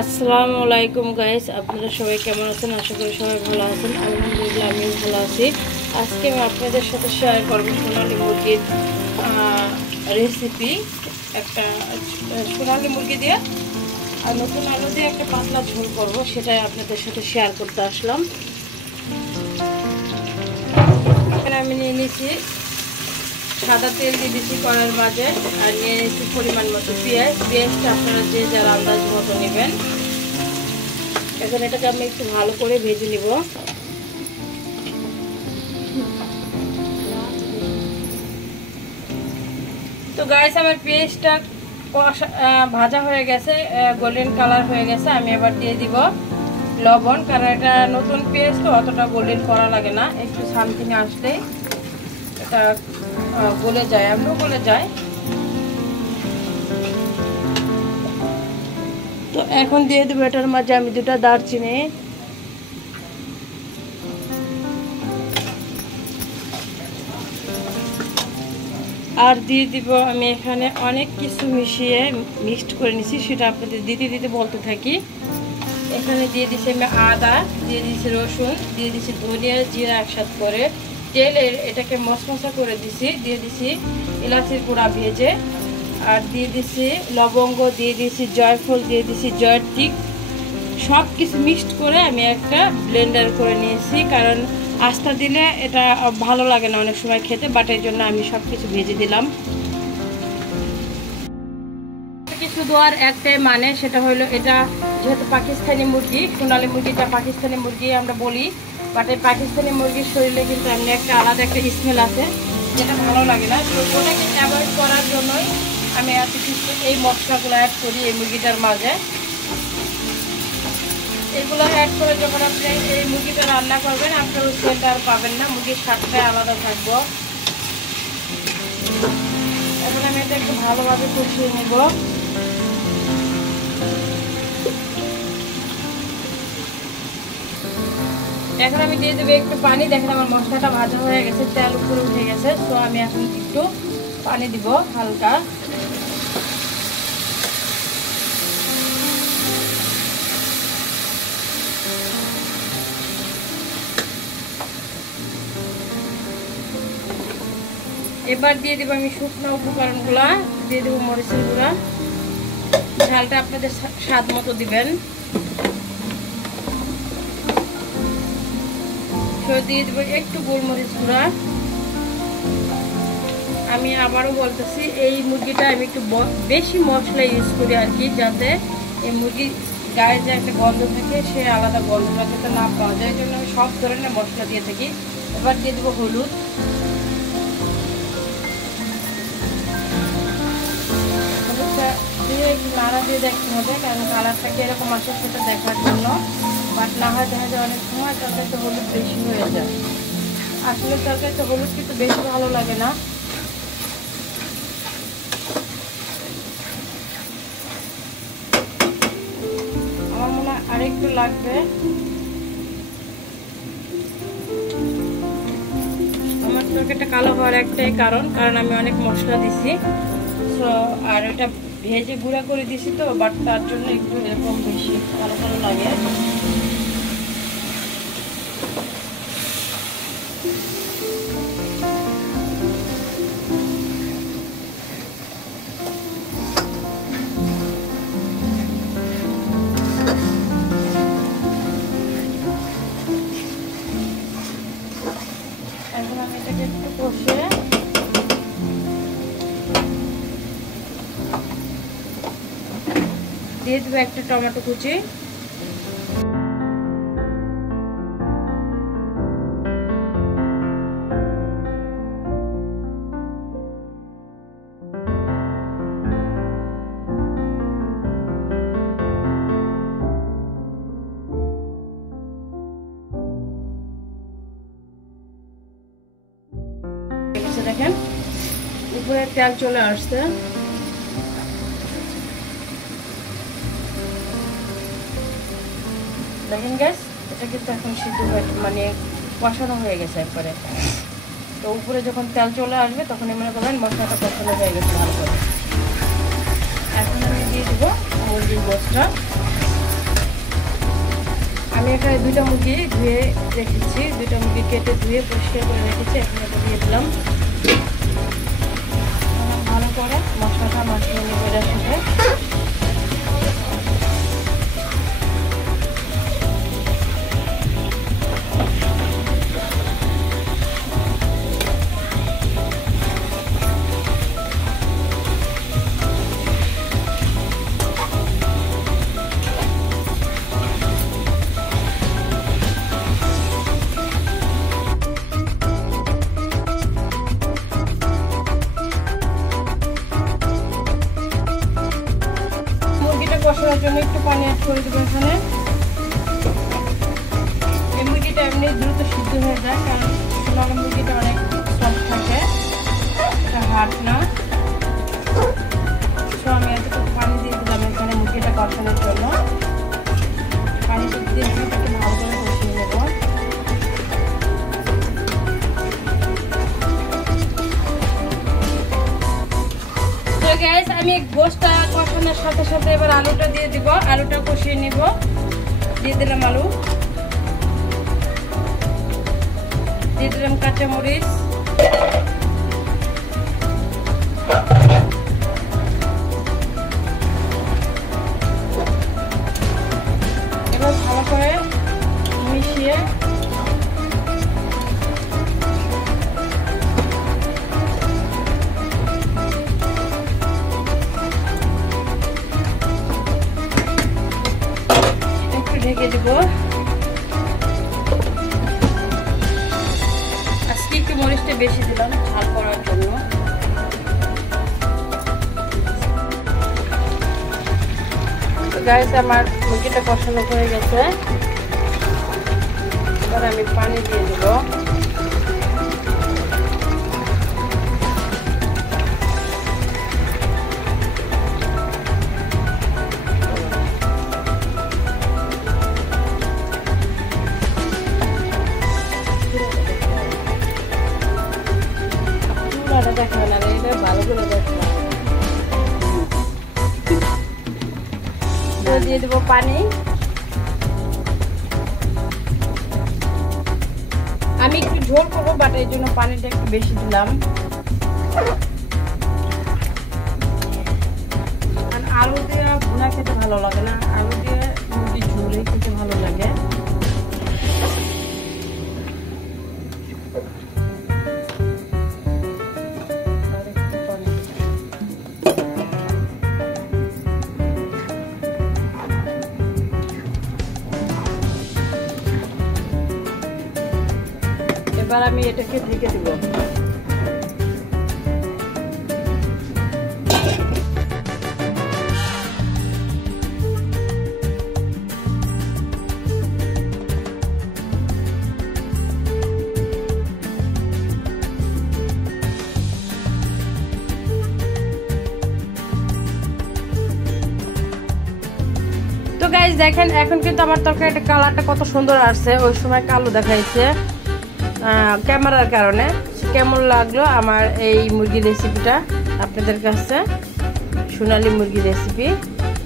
আসসালামু আলাইকুম গাইস, আপনারা সবাই কেমন আছেন? আশা করি সবাই ভালো আছেন। আলহামদুলিল্লাহ আমিও ভালো আছি। আজকে আমি আপনাদের সাথে শেয়ার করব সোনালী মুরগির রেসিপি। একটা সোনালী মুরগি দিয়ে আর নতুন আলু দিয়ে একটা পাতলা ঝোল করব, সেটাই আপনাদের সাথে শেয়ার করতে আসলাম। এখানে আমি নিয়ে নিয়েছি সাদা তেল, দিয়ে দিচ্ছি কড়াইয়ের মাঝে, আর নিয়ে নিচ্ছি পরিমাণ মতো পেঁয়াজটা আপনারা যে যার আন্দাজ মতো নেবেন। এখন এটাকে আমি একটু ভালো করে ভেজে নিব। তো গাইস, আমার পেঁয়াজটা ভাজা হয়ে গেছে, গোল্ডেন কালার হয়ে গেছে। আমি এবার দিয়ে দিব লবণ, কারণ এটা নতুন পেঁয়াজ তো অতটা গোল্ডেন করা লাগে না, একটু সামথিং আসলেই এটা গলে যায়, আমিও গলে যায়। তো এখন দিয়ে দেবো এটার মাঝে আমি 2টা দারচিনি, আর দিয়ে দিব আমি এখানে অনেক কিছু মিশিয়ে মিক্সড করে নিছি, সেটা আপনাদের দিতে বলতে থাকি। এখানে দিয়ে দিচ্ছি আমি আদা, দিয়ে দিচ্ছি রসুন, দিয়ে দিচ্ছি ধনিয়া জিরা একসাথে করে তেল, এটাকে মশমশা করে দিছি। দিয়ে দিছি এলাচির গুঁড়া ভেজে, আর দিয়ে দিছি লবঙ্গ, দিয়ে দিছি জয়ফল, দিয়ে দিছি জয়ত্রী। সব কিছু মিক্সড করে আমি একটা ব্লেন্ডার করে নিয়েছি, কারণ আস্তা দিলে এটা ভালো লাগে না অনেক সময় খেতে, বাট এর জন্য আমি সব কিছু ভেজে দিলাম। কিছু দেওয়ার একটাই মানে, সেটা হলো এটা যেহেতু পাকিস্তানি মুরগি, সোনালী মুরগিটা পাকিস্তানি মুরগি আমরা বলি, বাট এই পাকিস্তানি মুরগির শরীরে কিন্তু এমনি একটা আলাদা একটা স্মেল আছে, যেটা ভালো লাগে না। তো ওটাকে অ্যাভয়েড করার জন্যই আমি এত কিছু এই মশলাগুলো অ্যাড করি এই মুরগিটার মাঝে। এগুলো অ্যাড করে যখন আপনি এই মুরগিটা রান্না করবেন, আপনার ওই স্মেলটা আর পাবেন না, মুরগির স্বাদটাই আলাদা থাকবো। এখন আমি এটা একটু ভালোভাবে কষিয়ে নেব। এখন আমি দিয়ে দেবো একটু পানি। দেখেন আমার মশলাটা ভাজা হয়ে গেছে, তেল উপরে উঠে গেছে। তো আমি এখন একটু পানি দিব হালকা। এবার দিয়ে দেবো আমি শুকনো উপকরণগুলা, দিয়ে দেবো মরিচের গুঁড়া, ঝালটা আপনাদের স্বাদ মতো দিবেন। দিয়ে দেবো একটু গোলমরিচ গুঁড়া। আমি আবারও বলতেছি, এই মুরগিটা আমি একটু বেশি মশলা ইউজ করি আর কি, যাতে এই মুরগির গায়ে যে একটা গন্ধ থাকে সে আলাদা গন্ধটা যাতে না পাওয়া যায়, এই জন্য আমি সব ধরনের মশলা দিয়ে থাকি। এবার দিয়ে দেবো হলুদ, দিয়ে একটু নাড়া দিয়ে দেখতে হবে, কারণ কালারটা কীরকম আসে সেটা দেখার জন্য। বাট না হয় দেখা যায় অনেক সময় তরকারিতে হলুদ বেশি হয়ে যায়, আসলে তরকারিতে হলুদ কিন্তু বেশি ভালো লাগে না। আমার মনে হয় আরেকটু লাগবে। আমার তরকারিটা কালো হওয়ার একটাই কারণ আমি অনেক মশলা দিছি, সো আর ওটা ভেজে গুঁড়া করে দিছি তো, বাট তার জন্য একটু এরকম বেশি কালো কালো লাগে। এখন আমি এটাকে একটু কষে দিয়ে দেবো একটা টমেটো কুচি। দেখেন উপরে তেল চলে আসছে। দেখেন গ্যাস, এটা কিন্তু এখন সিদ্ধ হয়ে মানে কষানো হয়ে গেছে একবারে। তো উপরে যখন তেল চলে আসবে তখন মনে করবেন মশলাটা কষানো হয়ে গেছে ভালো করে। এখন আমি দিয়ে দেবো মুরগির গোশটা। আমি এখানে 2টা মুরগি ধুয়ে রেখেছি, 2টা মুরগি কেটে ধুয়ে পরিষ্কার করে রেখেছি। এখন এটা দিয়ে দিলাম, ভালো করে মশলাটা মাখিয়ে নেব এটার সাথে। কষানোর জন্য একটু পানি অ্যাড করে দেবো এখানে। এই মুরগিটা এমনি দ্রুত সিদ্ধ হয়ে যায়, কারণ সোনালী মুরগিটা অনেক সফট থাকে, এটা হার্ড না। তো আমি এতটুকু পানি দিয়ে দিলাম এখানে মুরগিটা কষানোর জন্য। পানিটা দিয়ে মুরগিটাকে ভালো করে কষিয়ে নেব। আমি গোশটা কষানোর সাথে সাথে এবার আলুটা দিয়ে দিব, আলুটা কষিয়ে নিব। দিয়ে দিলাম আলু, দিয়ে দিলাম কাঁচামরিচ, এবার ভালো করে মিশিয়ে ঢেকে দিব। আজকে একটু মরিচটা বেশি দিলাম ঝাল করার জন্য। গাইস, আমার মুরগিটা কষানো হয়ে গেছে, এবার আমি পানি দিয়ে দিব। দেখবে না, এটা ভালো করে দেখবে। দিয়ে দেবো পানি। আমি একটু ঝোল করবো, বাট এর জন্য পানিটা একটু বেশি দিলাম। আলু দিয়ে ভুনা খেতে ভালো লাগে না, আলু দিয়ে মুরগি ঝোলে খেতে ভালো লাগে। এবার আমি এটাকে ঢেকে দিব। তো গাইস দেখেন, এখন কিন্তু আমার তরকারিটা কালারটা কত সুন্দর আসছে। ওই সময় কালো দেখাইছে ক্যামেরার কারণে। কেমন লাগলো আমার এই মুরগির রেসিপিটা আপনাদের কাছে, সোনালী মুরগির রেসিপি?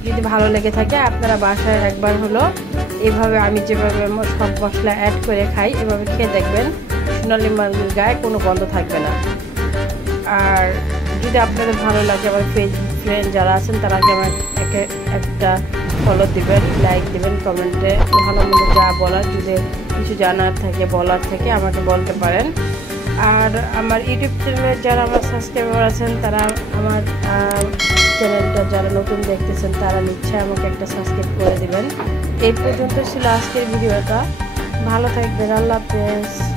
যদি ভালো লেগে থাকে আপনারা বাসায় একবার হলো এইভাবে আমি যেভাবে সব মশলা অ্যাড করে খাই এভাবে খেয়ে দেখবেন, সোনালী মুরগির গায়ে কোনো গন্ধ থাকবে না। আর যদি আপনাদের ভালো লাগে, আমার ফ্রেন্ড যারা আছেন তারা আমার একটা ফলো দিবেন, লাইক দিবেন, কমেন্টে ভালো মতো যা বলার, যদি কিছু জানার থাকে বলার থেকে আমাকে বলতে পারেন। আর আমার ইউটিউব চ্যানেলে যারা আমার সাবস্ক্রাইবার আছেন তারা আমার চ্যানেলটা যারা নতুন দেখতেছেন তারা নিশ্চয়ই আমাকে একটা সাবস্ক্রাইব করে দিবেন। এই পর্যন্ত ছিল আজকের ভিডিওটা। ভালো থাকবেন, আল্লাহ হাফেজ।